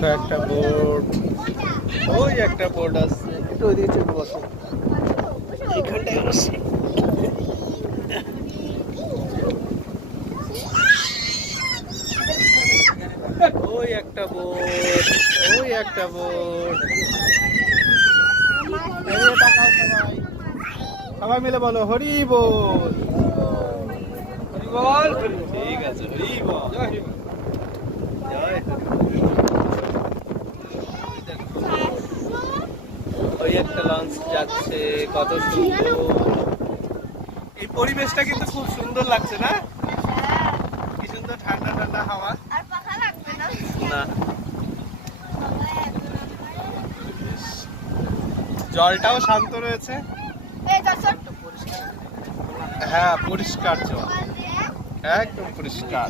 দেখো একটা বোর্ড, ওই একটা বোর্ড আছে, একটু ওইদিকে চলে বসো, এইখানটায় বসে। ওই একটা বোর্ড, ওই একটা বোর্ড। তাকাও সবাই, সবাই মিলে বলো হরি বল, হরি বল। ঠিক আছে, হরি বল, জয় হরি বল, জয় হরি বল। ওই একটা লঞ্চ যাচ্ছে, কত সুন্দর। এই পরিবেশটা কিন্তু খুব সুন্দর লাগছে না? কি সুন্দর ঠান্ডা ঠান্ডা হাওয়া। না, জলটাও শান্ত রয়েছে। হ্যাঁ, পরিষ্কার জল, একদম পরিষ্কার।